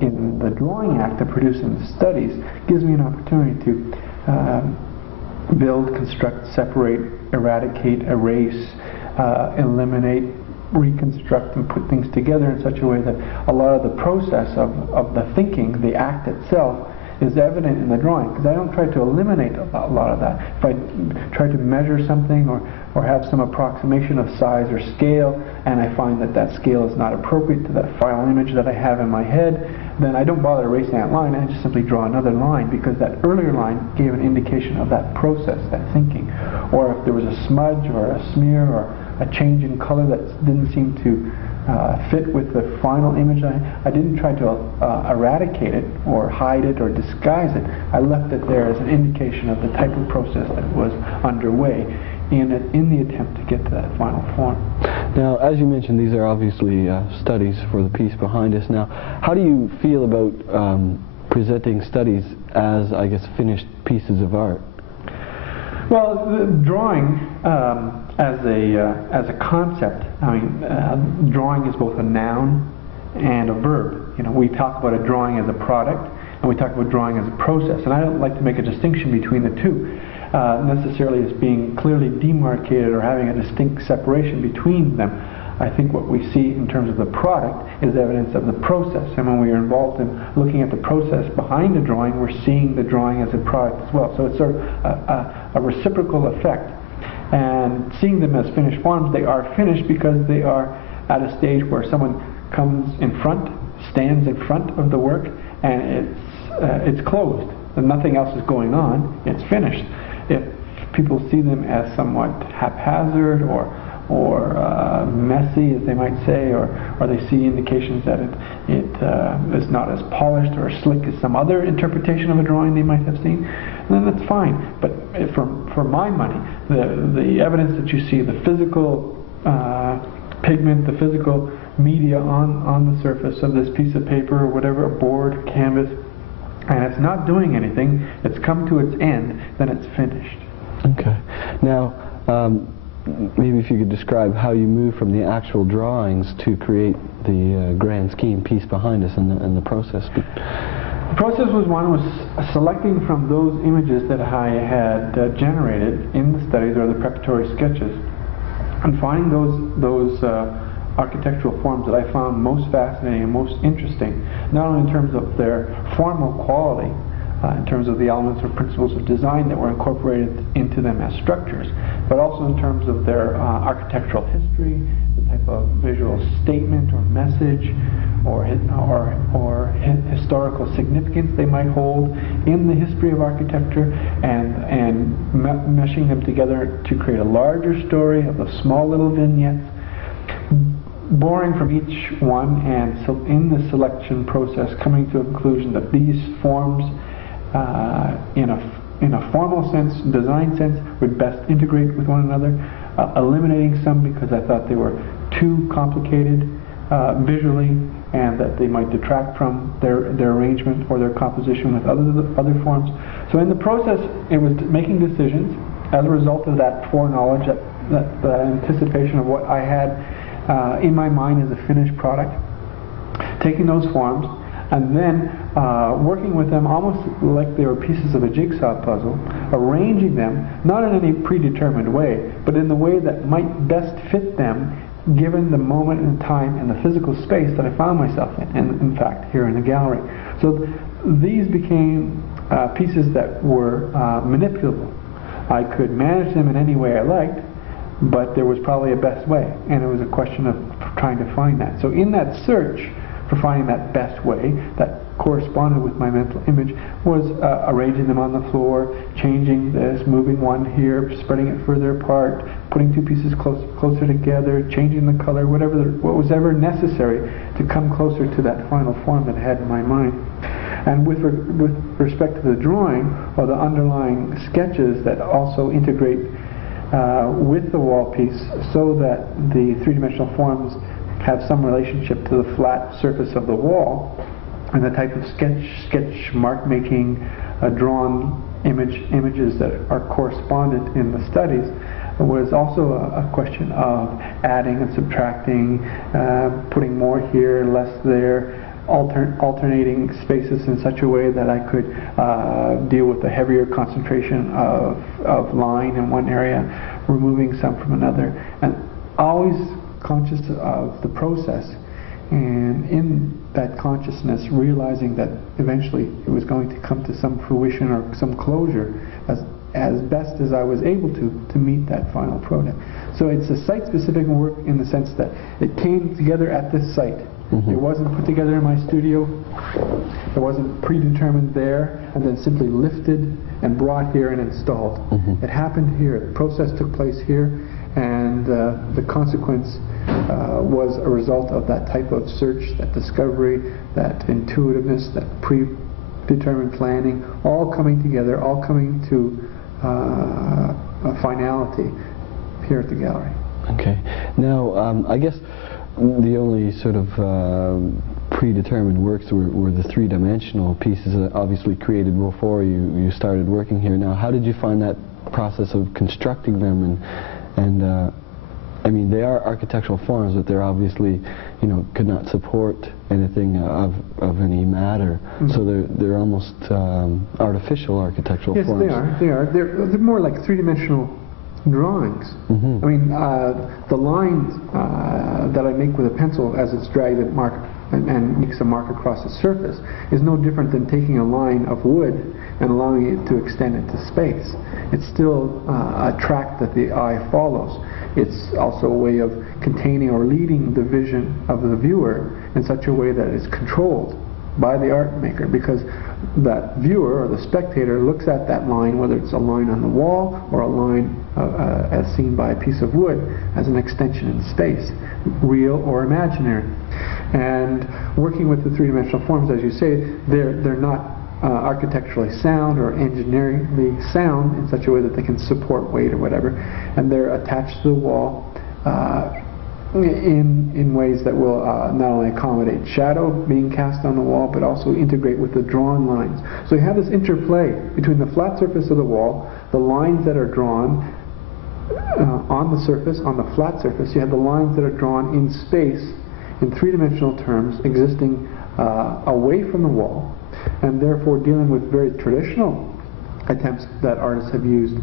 in the drawing act of producing the studies gives me an opportunity to build, construct, separate, eradicate, erase, eliminate, reconstruct, and put things together in such a way that a lot of the process of the thinking, the act itself, is evident in the drawing, because I don't try to eliminate a lot of that. If I try to measure something or have some approximation of size or scale, and I find that that scale is not appropriate to that final image that I have in my head, then I don't bother erasing that line. I just simply draw another line, because that earlier line gave an indication of that process, that thinking. Or if there was a smudge or a smear or a change in color that didn't seem to fit with the final image, I didn't try to eradicate it or hide it or disguise it. I left it there as an indication of the type of process that was underway in the attempt to get to that final form. Now, as you mentioned, these are obviously studies for the piece behind us. Now, how do you feel about presenting studies as, I guess, finished pieces of art? Well, the drawing as a concept, I mean, drawing is both a noun and a verb. You know, we talk about a drawing as a product, and we talk about drawing as a process. And I don't like to make a distinction between the two, necessarily as being clearly demarcated or having a distinct separation between them. I think what we see in terms of the product is evidence of the process, and when we are involved in looking at the process behind the drawing, we're seeing the drawing as a product as well. So it's sort of a reciprocal effect. And seeing them as finished forms, they are finished because they are at a stage where someone comes in front, stands in front of the work, and it's closed. And nothing else is going on. It's finished. If people see them as somewhat haphazard or messy, as they might say, or they see indications that it is not as polished or slick as some other interpretation of a drawing they might have seen, then that's fine. But for my money, the evidence that you see, the physical pigment, the physical media on the surface of this piece of paper or whatever, a board, canvas, and it's not doing anything, it's come to its end, then it's finished. Okay. Now, maybe if you could describe how you move from the actual drawings to create the grand scheme piece behind us and the process. The process was selecting from those images that I had generated in the studies or the preparatory sketches, and finding those architectural forms that I found most fascinating and most interesting, not only in terms of their formal quality, in terms of the elements or principles of design that were incorporated into them as structures, but also in terms of their architectural history, the type of visual statement or message or historical significance they might hold in the history of architecture, and meshing them together to create a larger story of the small little vignettes, borrowing from each one, and so in the selection process coming to a conclusion that these forms in a formal sense, design sense, would best integrate with one another, eliminating some because I thought they were too complicated visually, and that they might detract from their arrangement or their composition with other forms. So in the process, it was making decisions as a result of that foreknowledge, that anticipation of what I had in my mind as a finished product, taking those forms, and then working with them almost like they were pieces of a jigsaw puzzle, arranging them not in any predetermined way, but in the way that might best fit them given the moment in time and the physical space that I found myself in fact, here in the gallery. So these became pieces that were manipulable. I could manage them in any way I liked, but there was probably a best way, and it was a question of trying to find that. So in that search for finding that best way that corresponded with my mental image was arranging them on the floor, changing this, moving one here, spreading it further apart, putting two pieces closer together, changing the color, what was ever necessary to come closer to that final form that I had in my mind. And with respect to the drawing, or the underlying sketches that also integrate with the wall piece, so that the three-dimensional forms have some relationship to the flat surface of the wall, and the type of sketch mark making, drawn images that are correspondent in the studies, was also a question of adding and subtracting, putting more here, less there, alternating spaces in such a way that I could deal with a heavier concentration of line in one area, removing some from another, and always conscious of the process. And in that consciousness, realizing that eventually it was going to come to some fruition or some closure as best as I was able to meet that final product. So it's a site-specific work in the sense that it came together at this site. Mm-hmm. It wasn't put together in my studio. It wasn't predetermined there and then simply lifted and brought here and installed. Mm-hmm. It happened here. The process took place here, and the consequence was a result of that type of search, that discovery, that intuitiveness, that predetermined planning, all coming together, all coming to a finality here at the gallery. Okay. Now, I guess the only sort of predetermined works were the three-dimensional pieces that obviously created before you started working here. Now, how did you find that process of constructing them? And I mean, they are architectural forms, but they're obviously, could not support anything of any matter. Mm-hmm. So they're almost artificial architectural forms. Yes, they are. They're more like three-dimensional drawings. Mm-hmm. I mean, the lines that I make with a pencil as it's dragged and makes a mark across the surface is no different than taking a line of wood and allowing it to extend into space. It's still a track that the eye follows. It's also a way of containing or leading the vision of the viewer in such a way that it's controlled by the art maker, because that viewer or the spectator looks at that line, whether it's a line on the wall or a line as seen by a piece of wood, as an extension in space, real or imaginary. And working with the three-dimensional forms, as you say, they're not architecturally sound or engineeringly sound in such a way that they can support weight or whatever, and they're attached to the wall in ways that will not only accommodate shadow being cast on the wall, but also integrate with the drawn lines. So you have this interplay between the flat surface of the wall, the lines that are drawn on the surface, on the flat surface. You have the lines that are drawn in space in three-dimensional terms, existing away from the wall, and therefore dealing with very traditional attempts that artists have used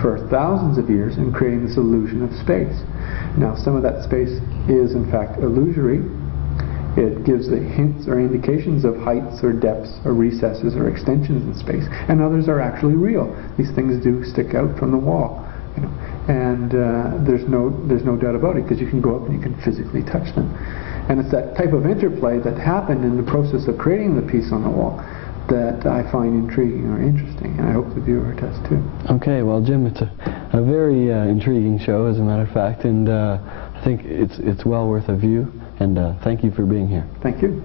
for thousands of years in creating this illusion of space. Now, some of that space is in fact illusory. It gives the hints or indications of heights or depths or recesses or extensions in space, and others are actually real. These things do stick out from the wall, and there's no doubt about it, because you can go up and you can physically touch them. And it's that type of interplay that happened in the process of creating the piece on the wall that I find intriguing or interesting, and I hope the viewer does too. Okay, well, Jim, it's a very intriguing show, as a matter of fact, and I think it's well worth a view, and thank you for being here. Thank you.